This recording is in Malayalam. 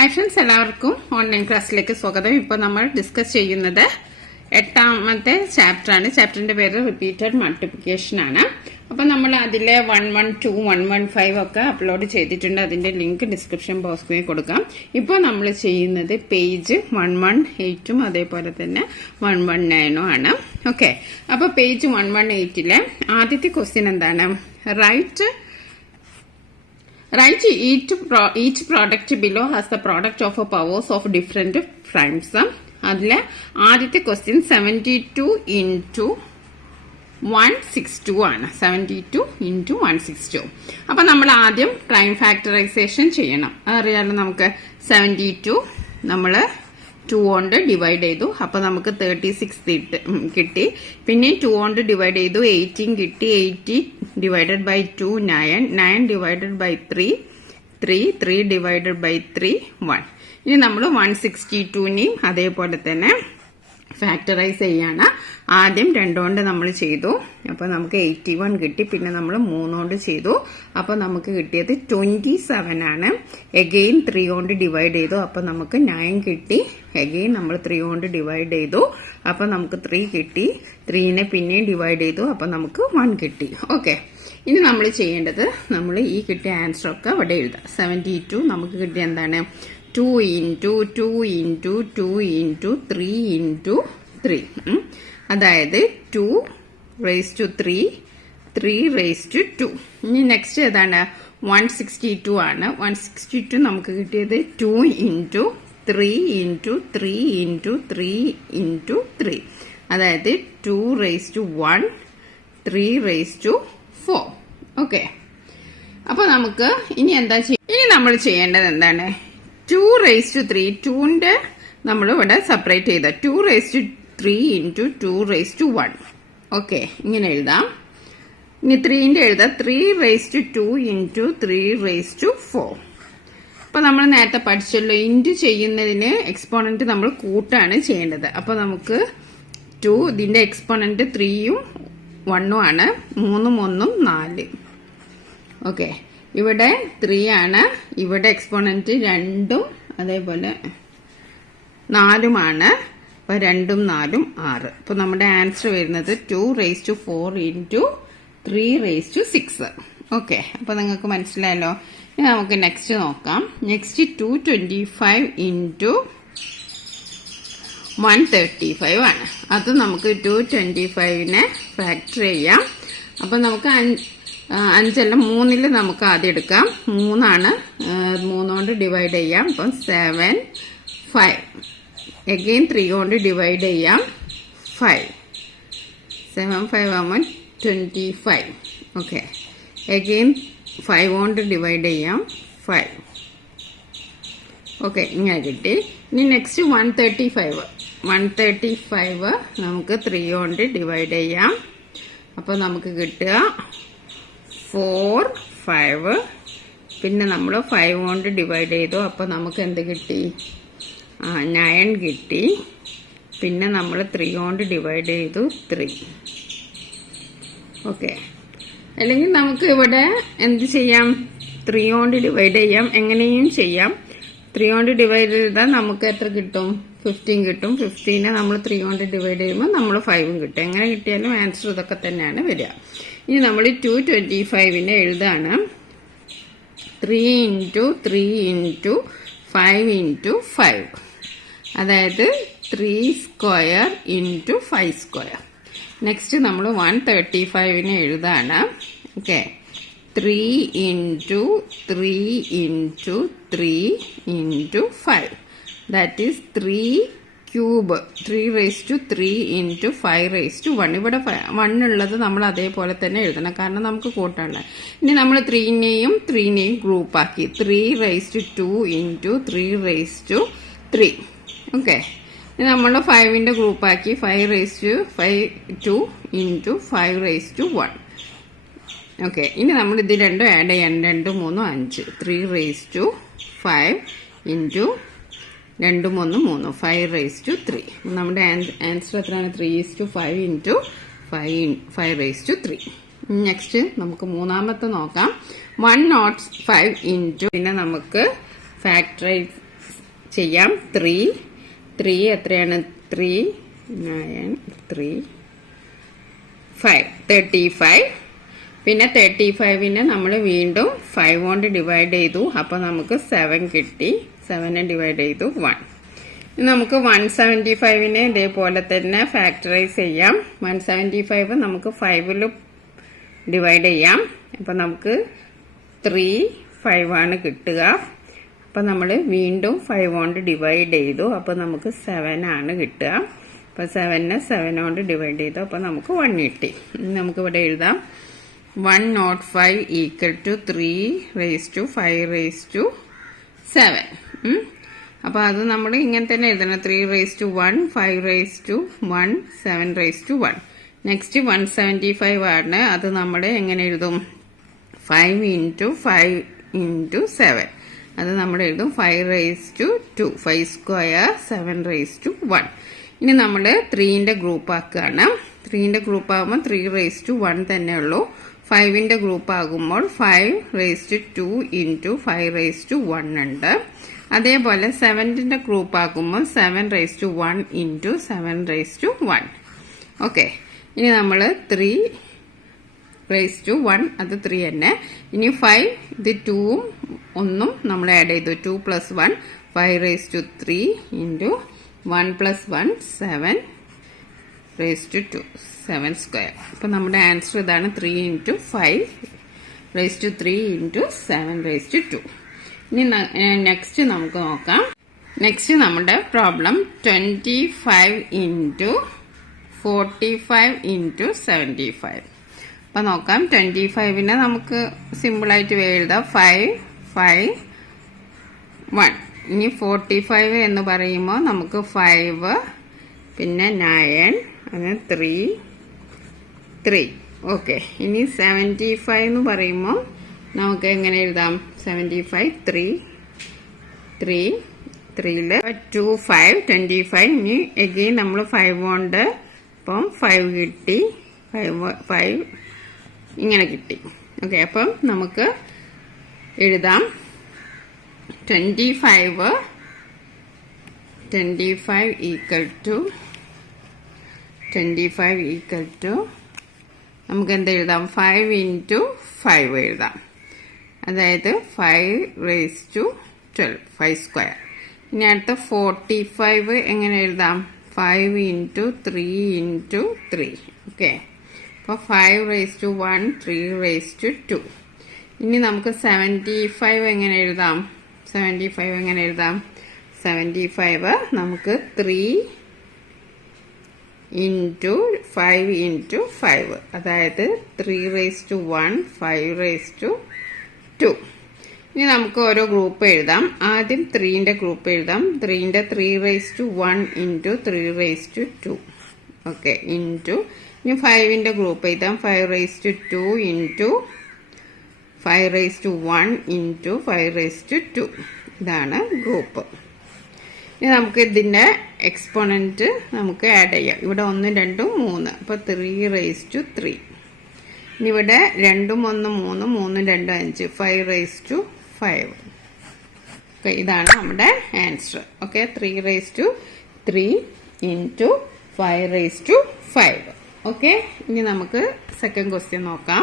ഹായ് ഫ്രണ്ട്സ്, എല്ലാവർക്കും ഓൺലൈൻ ക്ലാസ്സിലേക്ക് സ്വാഗതം. ഇപ്പോൾ നമ്മൾ ഡിസ്കസ് ചെയ്യുന്നത് 8ാമത്തെ ചാപ്റ്ററാണ്. ചാപ്റ്ററിന്റെ പേര് റിപ്പീറ്റഡ് മൾട്ടിപ്ലിക്കേഷൻ ആണ്. അപ്പോൾ നമ്മൾ അതിലെ 112, 115 ഒക്കെ അപ്ലോഡ് ചെയ്തിട്ടുണ്ട്. അതിന്റെ ലിങ്ക് ഡിസ്ക്രിപ്ഷൻ ബോക്സിൽ കൊടുക്കാം. ഇപ്പോൾ നമ്മൾ ചെയ്യുന്നത് പേജ് 118ഉം അതേപോലെ തന്നെ 119ഉം ആണ്. ഓക്കെ, അപ്പോൾ പേജ് 118ലെ ആദ്യത്തെ ക്വസ്റ്റ്യൻ എന്താണ്? Write each product below has the product of powers of different primes. അതിലെ ആദ്യത്തെ ക്വസ്റ്റ്യൻ 72 into 162 ആണ്. 72 into 162. അപ്പൊ നമ്മൾ ആദ്യം പ്രൈം ഫാക്ടറൈസേഷൻ ചെയ്യണം. അറിയാലോ, നമുക്ക് 72 നമ്മൾ 2 കൊണ്ട് ഡിവൈഡ് ചെയ്തു. അപ്പൊ നമുക്ക് 36 കിട്ടി. പിന്നെ 2 കൊണ്ട് ഡിവൈഡ് ചെയ്തു, 18 കിട്ടി. 80 divided by 2 9 divided by 3 divided by 3 1. ഇനി നമ്മൾ 162നെയും അതേപോലെ തന്നെ ഫാക്ടറൈസ് ചെയ്യാണ്. ആദ്യം 2 കൊണ്ട് നമ്മൾ ചെയ്തു, അപ്പൊ നമുക്ക് 81 കിട്ടി. പിന്നെ നമ്മൾ 3 കൊണ്ട് ചെയ്തു, അപ്പൊ നമുക്ക് കിട്ടിയത് 27 ആണ്. എഗെയിൻ 3 കൊണ്ട് ഡിവൈഡ് ചെയ്തു, അപ്പൊ നമുക്ക് 9 കിട്ടി. എഗെയിൻ നമ്മൾ 3 കൊണ്ട് ഡിവൈഡ് ചെയ്തു, അപ്പൊ നമുക്ക് 3 കിട്ടി. 3നെ പിന്നെയും ഡിവൈഡ് ചെയ്തു, അപ്പൊ നമുക്ക് 1 കിട്ടി. ഓക്കെ, ഇനി നമ്മൾ ചെയ്യേണ്ടത്, നമ്മൾ ഈ കിട്ടിയ ആൻസർ ഒക്കെ ഇവിടെ എഴുതാം. 72 നമുക്ക് കിട്ടിയ എന്താണ്? 2 into 2 into 2 into 3 into 3. അതായത് 2 raised to 3 3 raised to 2. ഇനി നെക്സ്റ്റ് ഏതാണ്? 162 ആണ്. 162 നമുക്ക് കിട്ടിയത് 2 into 3 into 3 into 3 into 3. അതായത് 2 raised to 1 3 raised to 4. Okay, അപ്പൊ നമുക്ക് ഇനി എന്താ ഇനി നമ്മൾ ചെയ്യേണ്ടത് എന്താണ്? 2 raised to 3, 2ന്റെ നമ്മൾ ഇവിടെ സെപ്പറേറ്റ് ചെയ്ത 2 raised to 3 into 2 raised to 1. Okay, ഇങ്ങനെ എഴുതാം. ഇനി 3ന്റെ എഴുതാം 3 raised to 2 into 3 raised to 4. അപ്പൊ നമ്മൾ നേരത്തെ പഠിച്ചല്ലോ, ഇൻറ്റു ചെയ്യുന്നതിന് എക്സ്പോണന്റ് നമ്മൾ കൂട്ടാണ് ചെയ്യേണ്ടത്. അപ്പൊ നമുക്ക് 2, ഇതിന്റെ എക്സ്പോണന്റ് 3ഉം 1ഉം ആണ്. 3ഉം 1ഉം 4. ഓക്കെ, ഇവിടെ 3 ആണ്. ഇവിടെ എക്സ്പോണന്റ് 2ഉം അതേപോലെ 4ഉമാണ്. അപ്പൊ 2ഉം 4ഉം 6. അപ്പൊ നമ്മുടെ ആൻസർ വരുന്നത് 2 raised to 4 into 3 raised to 6. Okay, അപ്പൊ നിങ്ങൾക്ക് മനസ്സിലായല്ലോ. ഇനി നമുക്ക് നെക്സ്റ്റ് നോക്കാം. നെക്സ്റ്റ് 225 into 135 ആണ്. അത് നമുക്ക് 225നെ ഫാക്ടർ ചെയ്യാം. അപ്പൊ നമുക്ക് 5 3ൽ നമുക്ക് ആദ്യം എടുക്കാം. 3 ആണ്. 3 കൊണ്ട് ഡിവൈഡ് ചെയ്യാം. അപ്പം 7 5. എഗെയിൻ 3 കൊണ്ട് ഡിവൈഡ് ചെയ്യാം. 5 7 5 ആകുമ്പോൾ 25. ഓക്കെ, എഗെയിൻ 5 കൊണ്ട് ഡിവൈഡ് ചെയ്യാം. 5. ഓക്കെ, ഇങ്ങനെ കിട്ടി. ഇനി നെക്സ്റ്റ് 135 നമുക്ക് 3 കൊണ്ട് ഡിവൈഡ് ചെയ്യാം. അപ്പോൾ നമുക്ക് കിട്ടുക 4 5. പിന്നെ നമ്മൾ 5 കൊണ്ട് ഡിവൈഡ് ചെയ്തു, അപ്പോൾ നമുക്ക് എന്ത് കിട്ടി? 9 കിട്ടി. പിന്നെ നമ്മൾ 3 കൊണ്ട് ഡിവൈഡ് ചെയ്തു 3. ഓക്കെ, അല്ലെങ്കിൽ നമുക്ക് ഇവിടെ എന്ത് ചെയ്യാം? 3 കൊണ്ട് ഡിവൈഡ് ചെയ്യാം. എങ്ങനെയും ചെയ്യാം. 3 കൊണ്ട് ഡിവൈഡ് ചെയ്താൽ നമുക്ക് എത്ര കിട്ടും? 15 കിട്ടും. 15നെ നമ്മൾ 3 കൊണ്ട് ഡിവൈഡ് ചെയ്യുമ്പോൾ നമ്മൾ 5ഉം കിട്ടും. എങ്ങനെ കിട്ടിയാലും ആൻസർ ഇതൊക്കെ തന്നെയാണ് വരിക. ഇനി നമ്മൾ 225നെ എഴുതാണ്. 3 into 3 into 5 into 5. അതായത് 3 square into 5 square. നെക്സ്റ്റ് നമ്മൾ 135നെ എഴുതാണ്. Okay, 3 into 3 into 3 into 5. That is 3 cube. 3 raised to 3 into 5 raised to 1. ഇവിടെ 1 ഉള്ളത് നമ്മൾ അതേപോലെ തന്നെ എഴുതണം, കാരണം നമുക്ക് കൂട്ടാനുള്ള. ഇനി നമ്മൾ 3നെയും ഗ്രൂപ്പാക്കി. 3 raised to 2 into 3 raised to 3. Okay, ഇനി നമ്മൾ 5ന്റെ ഗ്രൂപ്പാക്കി. 5 raised to 2 into 5 raised to 1. Okay, ഇനി നമ്മൾ ഇത് രണ്ടും ആഡ് ചെയ്യാൻ. 2 3 5. 3 raised to 5 into 2 3 3. 5 raised to 3. നമ്മുടെ ആൻസർ എത്രയാണ്? 3 is to 5 into 5 raised to 3. Next നമുക്ക് മൂന്നാമത്തെ നോക്കാം. 105 into പിന്നെ നമുക്ക് ഫാക്ടറൈസ് ചെയ്യാം. 3 എത്രയാണ്? 3 9 3 5 35. പിന്നെ 35നെ നമ്മൾ വീണ്ടും 5 കൊണ്ട് ഡിവൈഡ് ചെയ്തു. അപ്പോൾ നമുക്ക് 7 കിട്ടി. 7 ഡിവൈഡ് ചെയ്തു 1. നമുക്ക് 175നെ ഇതേപോലെ തന്നെ ഫാക്ടറൈസ് ചെയ്യാം. 175 നമുക്ക് 5ൽ ഡിവൈഡ് ചെയ്യാം. അപ്പോൾ നമുക്ക് 3 5 ആണ് കിട്ടുക. അപ്പോൾ നമ്മൾ വീണ്ടും 5 കൊണ്ട് ഡിവൈഡ് ചെയ്തു. അപ്പോൾ നമുക്ക് 7 ആണ് കിട്ടുക. അപ്പോൾ 7നെ 7 കൊണ്ട് ഡിവൈഡ് ചെയ്തു. അപ്പോൾ നമുക്ക് 1 കിട്ടി. നമുക്ക് ഇവിടെ എഴുതാം 105 equal to 3 raised to 5 raised to 7. അപ്പോൾ അത് നമ്മൾ ഇങ്ങനെ തന്നെ എഴുതണം. 3 raised to 1, 5 raised to 1, 7 raised to 1. Next 175 ആണ്. അത് നമ്മൾ എങ്ങനെ എഴുതും? 5 into 5 into 7. അത് നമ്മൾ എഴുതും 5 raised to 2, 5 square 7 raised to 1. ഇനി നമ്മൾ 3ന്റെ ഗ്രൂപ്പ് ആക്കുകയാണ്. 3ന്റെ ഗ്രൂപ്പ് ആകുമ്പോൾ 3 raised to 1 തന്നെ ഉള്ളൂ. 5ന്റെ ഗ്രൂപ്പ് ആകുമ്പോൾ 5 raised to 2 into 5 raised to 1 ഉണ്ട്. അതേപോലെ 7ന്റെ ഗ്രൂപ്പ് ആകുമ്പോൾ 7 raised to 1 into 7 raised to 1. Okay, ഇനി നമ്മൾ 3 raised to 1 അത് 3 തന്നെ. ഇനി 5 ഇത് 2ഉം 1ഉം നമ്മൾ ആഡ് ചെയ്തു. 2 plus 1 5 raised to 3 into 1 plus 1 7 raised to 2 7 square. അപ്പോൾ നമ്മുടെ ആൻസർ ഇതാണ് 3 into 5 raised to 3 into 7 raised to 2. ഇനി നെക്സ്റ്റ് നമുക്ക് നോക്കാം. നെക്സ്റ്റ് നമ്മുടെ പ്രോബ്ലം 25 into 45 into 75. അപ്പം നോക്കാം. 25നെ നമുക്ക് സിമ്പിളായിട്ട് എഴുതാം 5 5 1. ഇനി 45 എന്ന് പറയുമ്പോൾ നമുക്ക് 5 പിന്നെ 9 അങ്ങനെ 3 3. ഓക്കെ, ഇനി 75 എന്ന് പറയുമ്പോൾ നമുക്ക് എങ്ങനെ എഴുതാം? 75 3 3 3ൽ 2 5 25. ഇനി എഗെയിൻ നമ്മൾ 5 കൊണ്ട് അപ്പം 5 കിട്ടി. 5 ഇങ്ങനെ കിട്ടി. ഓക്കെ, അപ്പം നമുക്ക് എഴുതാം 25 ഈക്വൽ ടു നമുക്ക് എന്ത് എഴുതാം? 5 into 5 എഴുതാം. അതായത് 5 raised to 12 5 square. ഇനി അടുത്ത 45 എങ്ങനെ എഴുതാം? 5 into 3 into 3. ഓക്കെ, അപ്പോൾ 5 raised to 1 3 raised to 2. ഇനി നമുക്ക് 75 എങ്ങനെ എഴുതാം? 75 നമുക്ക് 3 into 5 into 5 അതായത് 3 raised to 1 5 raised to 2. ഇനി നമുക്ക് ഓരോ ഗ്രൂപ്പ് എഴുതാം. ആദ്യം 3ന്റെ ഗ്രൂപ്പ് എഴുതാം. 3ന്റെ 3 raised to 1 into 3 raised to 2. Okay, into ഇനി 5ന്റെ ഗ്രൂപ്പ് എഴുതാം. 5 raised to 2 into 5 raised to 1 into 5 raised to 2. ഇതാണ് ഗ്രൂപ്പ്. ഇനി നമുക്ക് ഇതിൻ്റെ എക്സ്പോണൻറ്റ് നമുക്ക് ആഡ് ചെയ്യാം. ഇവിടെ 1 2 3 അപ്പോൾ 3 raised to 3. ഇനി ഇവിടെ 2 1 3 3 2 5 5 raised to 5. ഓക്കെ, ഇതാണ് നമ്മുടെ answer. Okay, 3 raised to 3 into 5 raised to 5. Okay, ഇനി നമുക്ക് സെക്കൻഡ് ക്വസ്റ്റ്യൻ നോക്കാം.